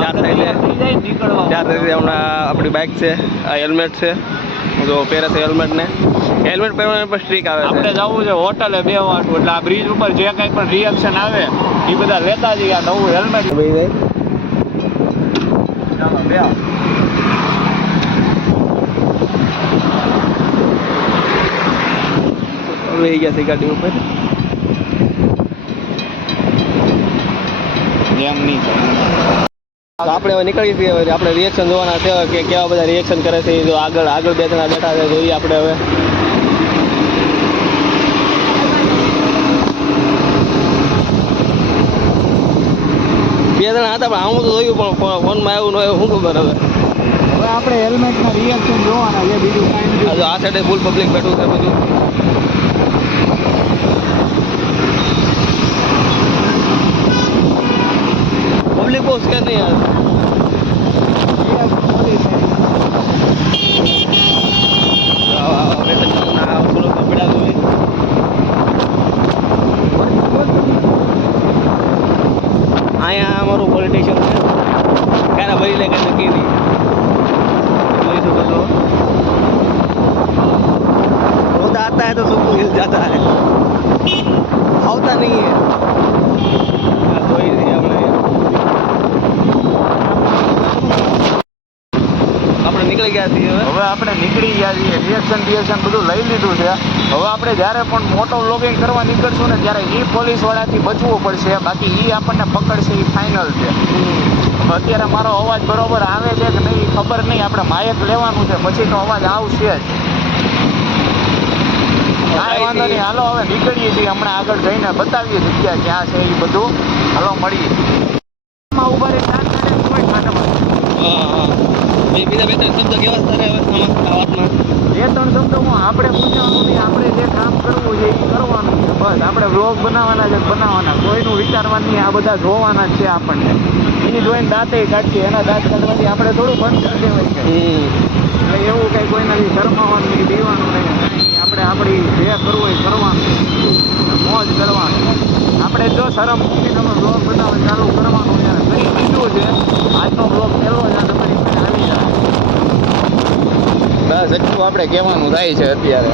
ચાર થઈ જાય ચાર થઈ જાય. હમણાં આપણી બાઇક છે, આ હેલ્મેટ છે, જો પહેરે છે હેલ્મેટ ને. હેલ્મેટ પહેરવાને પણ સ્ટ્રીક આવે છે. આપણે જવું છે હોટલે બેવાનું, એટલે આ બ્રિજ ઉપર જે કંઈ પણ રિએક્શન આવે એ બધા લેતા જઈએ. આ નવું હેલ્મેટ ચાલો બે લઈ ગયા છે ગાડી ઉપર. એમ નહીં આપણે હવે નીકળી છીએ. હવે આપણે રિએક્શન જોવાના છે કે કેવા બધા રિએક્શન કરે છે. જો આગળ આગળ બે જણા બેઠા છે, જોઈએ આપણે હવે. બે જણા હતા પણ આવું તો જોયું પણ ફોનમાં આવ્યું ન આવ્યું શું ખબર. હવે આપણે હેલ્મેટના રિએક્શન જોવાના છે, બીજું કાંઈ નથી. આ સાઈડે ફૂલ પબ્લિક બેઠું છે બધું. પબ્લિક બહુ છે નહીં યાર. અહીંયા અમારું પોલિટિશિયન છે, ક્યારે ભરી લે કઈ નક્કી નહીં. જોઈ શકો છો रोज आता है तो सबको मिल जाता है, આવતા નહીં है. આપણે નીકળી ગયા છીએ. હવે આપણે નીકળી ગયા છીએ. રિએક્શન બધું લઈ લીધું છે. હવે આપણે જ્યારે પણ મોટો વ્લોગિંગ કરવા નીકળશું ને ત્યારે એ પોલીસવાળાથી બચવું પડશે, બાકી એ આપણને પકડશે એ ફાઇનલ છે. અત્યારે મારો અવાજ બરોબર આવે છે કે નહીં ખબર નહીં. આપણે માયક લેવાનું છે, પછી તો અવાજ આવશે જ. કાંઈ વાંધો નહીં, હાલો હવે નીકળીએ છીએ. હમણાં આગળ જઈને બતાવીએ જગ્યા ક્યાં છે એ બધું. હાલો મળીએ. ઉભા રહી બીજા બે ત્રણ શબ્દ કેવા તારે હવે વાતમાં? બે ત્રણ શબ્દ આપણે પૂછવાનું નહીં. આપણે જે કામ કરવું છે એ કરવાનું છે. બસ આપણે વ્લોગ બનાવવાના છે, બનાવવાના. કોઈનું વિચારવાનું નહીં. આ બધા જોવાના જ છે આપણને. એની જોઈને દાંતે કાઢીએ. એના દાંત કાઢવાથી આપણે થોડું બંધ કરી દેવાય છે. એટલે એવું કંઈ કોઈનાથી શરમાવાનું નહીં, દેવાનું નહીં. આપણે આપણી જે કરવું એ કરવાનું, મોજ કરવાનું. આપણે જો શરમ મૂકીને અમે બ્લોગ બનાવવાનું ચાલુ કરવાનું યાર કરી દીધું છે. આજનો બ્લોગ પહેલો જ તમારી આવી જાય. બસ એટલું આપણે કહેવાનું થાય છે અત્યારે.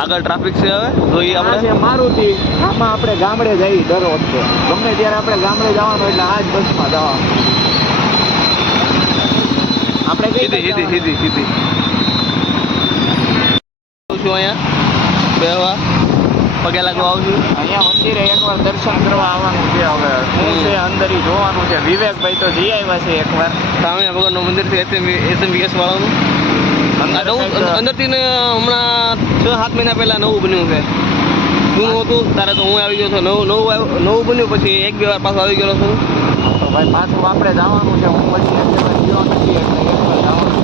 આગળ ટ્રાફિક છે, હવે જોઈએ આપણે. મારુતિ આમાં આપણે ગામડે જઈએ દર વખતે. ગમે ત્યારે આપણે ગામડે જવાનું એટલે આ જ બસમાં જવાનું. આપણે સીધી છું અહીંયા બેહવા, પગે લાગવા આવું છું. અહીંયા મંદિરે એકવાર દર્શન કરવા આવવાનું છે. હવે શું છે અંદર ઈ જોવાનું છે. વિવેકભાઈ તો જઈ આવ્યા છે એકવાર. સામે ભગવાનનું મંદિર છે, SMBS વાળાનું. અંદરથી ને હમણાં 6-7 મહિના પહેલા નવું બન્યું છે. જૂનું હતું તારે તો હું આવી ગયો છું. નવું બન્યું પછી 1-2 વાર પાછું આવી ગયો છું. તો ભાઈ પાછું આપણે જવાનું છે. હું પછી ગયો નથી એટલે એકવાર જવાનું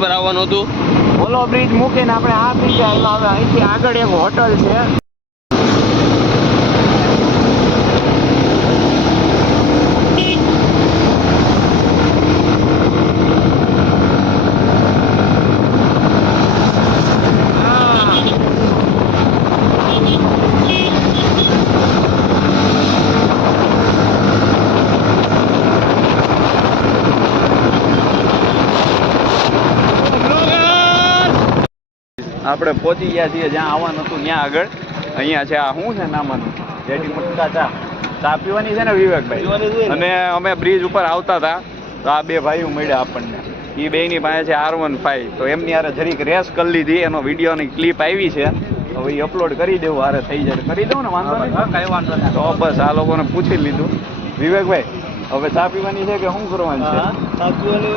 પર આવવાનું હતું. ઓલો બ્રિજ મૂકીને આપણે આ બ્રિજ આવ્યા. હવે અહીંથી આગળ એક હોટલ છે. આપણે પહોંચી ગયા છીએ જ્યાં આવવાનું હતું ત્યાં આગળ. અહીંયા છે આ શું છે નામાનું જેટી મટકા ચા પીવાની છે ને વિવેકભાઈ. અને અમે બ્રિજ ઉપર આવતા હતા તો આ બે ભાઈઓ મળ્યા આપણને. એ બેની પાસે છે R15. તો એમની હારે જરીક રેસ કરી લીધી. એનો વિડીયોની ક્લિપ આવી છે. હવે એ અપલોડ કરી દેવું હારે થઈ જાય. કરી દઉં ને વાંધો નહીં? કઈ વાંધો નહીં. તો બસ આ લોકોને પૂછી લીધું. વિવેકભાઈ હવે ચા પીવાની છે કે શું કરવાનું છે?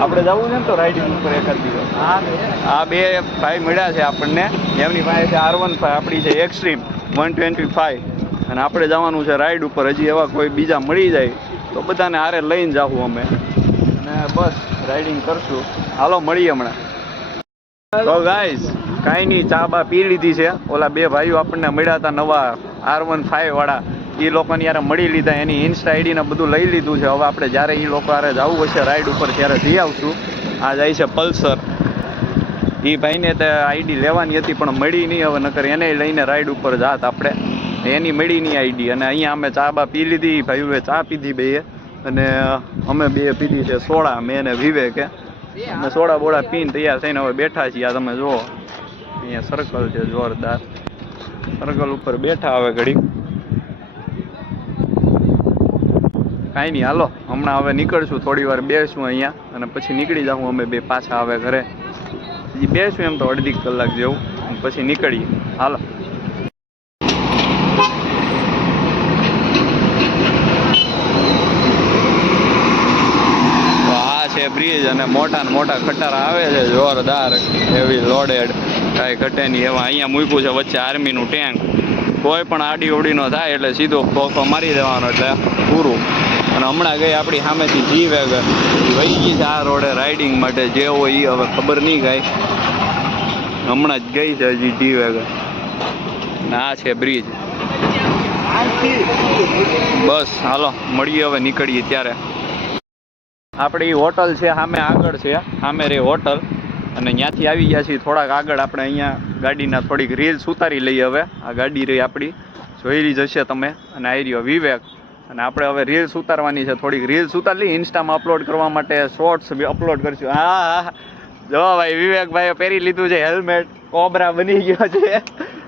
આપણે જવું છે ને તો રાઇડિંગ ઉપર એકાદ દિવસ. આ બે ભાઈ મળ્યા છે આપણને. એમની પાસે છે R15, આપણી છે એક્સ્ટ્રીમ 125. અને આપણે જવાનું છે રાઈડ ઉપર. હજી એવા કોઈ બીજા મળી જાય તો બધાને હારે લઈને જાવું અમે. અને બસ રાઇડિંગ કરશું. હાલો મળીએ હમણાં. તો ગાઈઝ કાંઈ નહીં, ચા બા પી લીધી છે. ઓલા બે ભાઈઓ આપણને મળ્યા હતા નવા R15 વાળા. એ લોકોને યારે મળી લીધા. એની ઇન્સ્ટા ID ને બધું લઈ લીધું છે. હવે આપણે જ્યારે એ લોકો હારે જવું હશે રાઈડ ઉપર ત્યારે જઈ આવશું. આ જાય છે પલ્સર. એ ભાઈને તે ID લેવાની હતી પણ મળી નહીં. હવે નકર એને લઈને રાઈડ ઉપર જાત આપણે. એની મળી નહીં આઈડી. અને અહીંયા અમે ચા બા પી લીધી, ભાઈઓએ ચા પીધી બે, અને અમે બે પીધી છે સોડા, મેં ને વિવેકે. અમે સોડા બોડા પીને તૈયાર થઈને હવે બેઠા છીએ. આ તમે જુઓ અહીંયા સર્કલ છે જોરદાર, સર્કલ ઉપર બેઠા હવે ઘડીક. કાંઈ નહીં, હાલો હમણાં હવે નીકળશું, થોડી વાર બેસશું અહીંયા અને પછી નીકળી જાઉં અમે બે પાછા હવે ઘરે. હજી બેસશું એમ તો અડધી કલાક જેવું, પછી નીકળીએ. હાલો. તો આ છે બ્રિજ, અને મોટા ને મોટા ખટારા આવે છે જોરદાર, એવી લોડેડ, કાંઈ ઘટે નહીં એવા. અહીંયા મૂક્યું છે વચ્ચે આર્મીનું ટેન્ક, કોઈ પણ આડી ઓડીનો થાય એટલે સીધો ખોખો મારી દેવાનો એટલે પૂરું. અને હમણાં ગઈ આપણી સામેથી જી વેગન વહી ગઈ છે આ રોડે રાઇડિંગ માટે, જે હોય એ હવે ખબર નહીં કાંઈ. હમણાં જ ગઈ છે હજી જી વેગન. આ છે બ્રિજ. બસ હાલો મળીએ હવે, નીકળીએ ત્યારે. આપણી હોટલ છે સામે આગળ છે, સામે રે હોટલ, અને ત્યાંથી આવી ગયા છીએ થોડાક આગળ. આપણે અહીંયા ગાડીના થોડીક રીલ્સ ઉતારી લઈએ હવે. આ ગાડી રહી આપણી, જોયેલી જ હશે તમે. અને આવી રહ્યો વિવેક, અને આપણે હવે રીલ્સ ઉતારવાની છે, થોડીક રીલ્સ ઉતારી લઈએ ઇન્સ્ટામાં અપલોડ કરવા માટે, શોર્ટ્સ અપલોડ કરશું. હા જો ભાઈ વિવેકભાઈએ પહેરી લીધું છે હેલ્મેટ, કોબરા બની ગયો છે.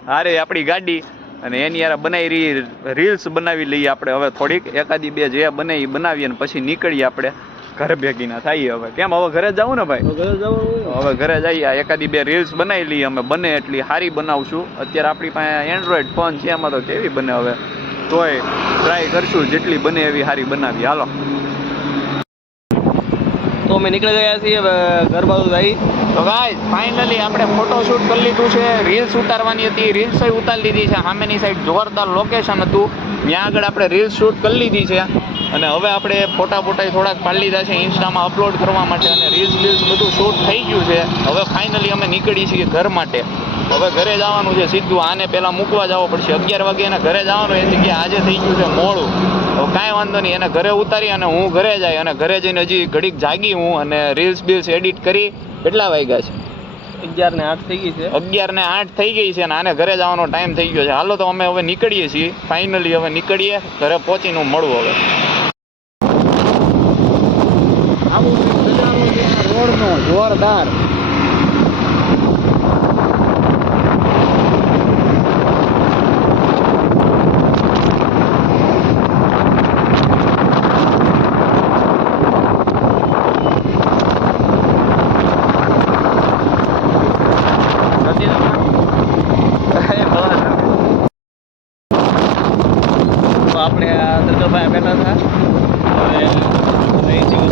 હારે આપણી ગાડી, અને એની યાર બનાવી રીલ્સ બનાવી લઈએ આપણે હવે થોડીક, એકાદી બે જે બને એ બનાવીએ અને પછી નીકળીએ આપણે ઘરે ભેગી ના થાય હવે. કેમ હવે ઘરે જવું ને ભાઈ? હવે ઘરે જઈએ, એકાદી બે રીલ્સ બનાવી લઈએ અમે, બને એટલી સારી બનાવશું. અત્યારે આપણી પાસે એન્ડ્રોઈડ ફોન છે, એમાં તો કેવી બને હવે, તોય ટ્રાય કરશું જેટલી બને એવી સારી બનાવી. હાલો. તો અમે નીકળી ગયા છીએ હવે ઘર બાજુ જઈ. તો ગાઈસ ફાઇનલી આપણે ફોટોશૂટ કરી લીધું છે, રીલ્સ ઉતારવાની હતી, રીલ્સ ઉતારી લીધી છે. સામેની સાઈડ જોરદાર લોકેશન હતું, ત્યાં આગળ આપણે રીલ્સ શૂટ કરી લીધી છે. અને હવે આપણે ફોટા થોડાક પાડી લીધા છે ઇન્સ્ટામાં અપલોડ કરવા માટે, અને રીલ્સ બધું શૂટ થઈ ગયું છે. હવે ફાઇનલી અમે નીકળી છીએ ઘર માટે. હવે ઘરે જવાનું છે સીધું. આને પહેલાં મૂકવા જવો પડશે, 11 વાગે એને ઘરે જવાનું. એ જગ્યાએ આજે થઈ ગયું છે મોડું. હવે કાંઈ વાંધો નહીં, એને ઘરે ઉતારી અને હું ઘરે જાય, અને ઘરે જઈને હજી ઘડીક જાગી હું, અને રીલ્સ એડિટ કરી. કેટલા વાગ્યા છે? 11:08 થઈ ગઈ છે. 11:08 થઈ ગઈ છે, અને આને ઘરે જવાનો ટાઈમ થઈ ગયો છે. હાલો તો અમે હવે નીકળીએ છીએ ફાઇનલી. હવે નીકળીએ, ઘરે પહોંચીને હું મળું હવે. આવું રોડનો જોરદાર. આપણે આ દરગાહમાં બેઠા હતા, હવે અહીં જેવું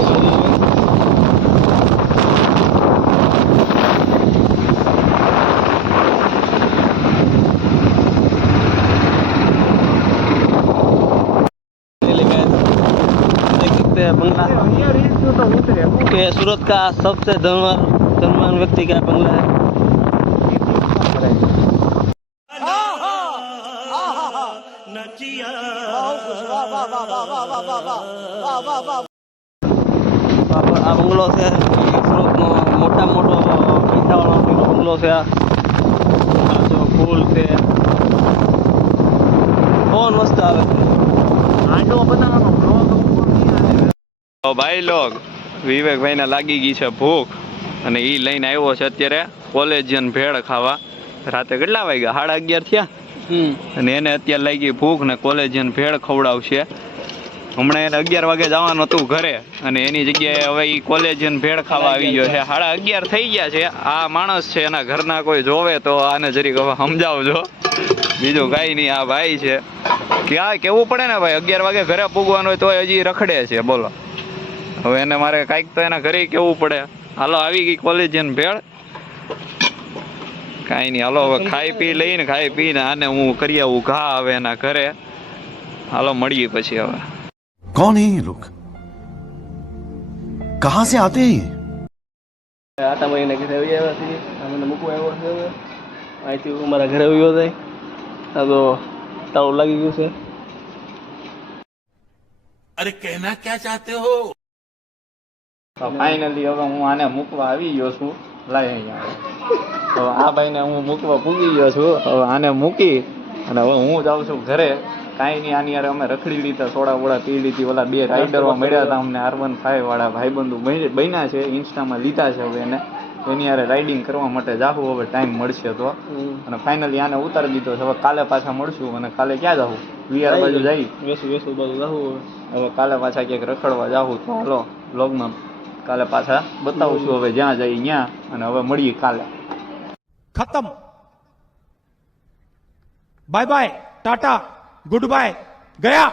कि सूरत का सबसे धनवान व्यक्ति का बंगला है। આ બંગલો છે સુરતનો મોટા મોટો પૈસાવાળો બંગલો છે. આ જો ફૂલ છે, ફોન મસ્ત આવે છે. આંડો બનાવવાનો ભાઈ લોગ વિવેકભાઈ ને લાગી ગઈ છે ભૂખ, અને ઈ લઈને આવ્યો છે અત્યારે કોલેજિયન ભેળ ખાવા. રાતે કેટલા વાગ્યા? 11:30 થયા. અને એને અત્યારે લાગી ભૂખ ને કોલેજિયન ભેળ ખવડાવશે. હમણાં એને 11 વાગે જવાનું હતું ઘરે, અને એની જગ્યાએ હવે ઈ કોલેજિયન ભેળ ખાવા આવી ગયો છે. 11:30 થઈ ગયા છે. આ માણસ છે, એના ઘરના કોઈ જોવે તો આને જરીક હવે સમજાવજો, બીજું કાંઈ નહીં. આ ભાઈ છે, ક્યાં કેવું પડે ને ભાઈ, 11 વાગે ઘરે પૂગવાનું હોય તો હજી રખડે છે. બોલો, હવે એને મારે કાંઈક તો એના ઘરે કેવું પડે. હાલો આવી ગઈ કોલેજિયન ભેળ. કાંઈ નહીં, હાલો હવે ખાઈ પીને આને હું કરી આવું ઘા હવે એના ઘરે. હાલો મળીએ પછી હવે. कौन है ये लोग? कहां से आते हैं ये? આટા મહિને ઘરે આવી આવ્યા છીએ, અમને મૂકવા આવ્યો છે. હવે અહીંથી હું મારા ઘરે આવ્યો જાય. આ તો તાળું લાગી ગયું છે. अरे कहना क्या चाहते हो? ફાઇનલી હવે હું આને મૂકવા આવી ગયો છું. લાય અહીંયા હવે આ ભાઈને હું મૂકવા પૂગી ગયો છું. હવે આને મૂકી અને હવે હું જાઉં છું ઘરે. કાંઈ નહીં, આની યાર અમે રખડી લીધા, સોડા વોડા પી લીધી. ઓલા 2 રાઈડરો મળ્યા હતા અમને, R15 વાળા ભાઈબંધુ બન્યા છે, ઇન્સ્ટામાં લીધા છે હવે એને. એની યારે રાઇડિંગ કરવા માટે જાહું હવે ટાઈમ મળશે તો. અને ફાઇનલી આને ઉતારી દીધો છે. હવે કાલે પાછા મળશું. અને કાલે ક્યાં જાવું? VR બાજુ જઈ વેસુ બાજુ જાવું. હવે કાલે પાછા ક્યાંક રખડવા જાવું. તો હાલો વ્લોગમાં કાલે પાછા બતાવું છું હવે જ્યાં જઈ ત્યાં. અને હવે મળીએ કાલે. खत्म bye bye tata good bye गया।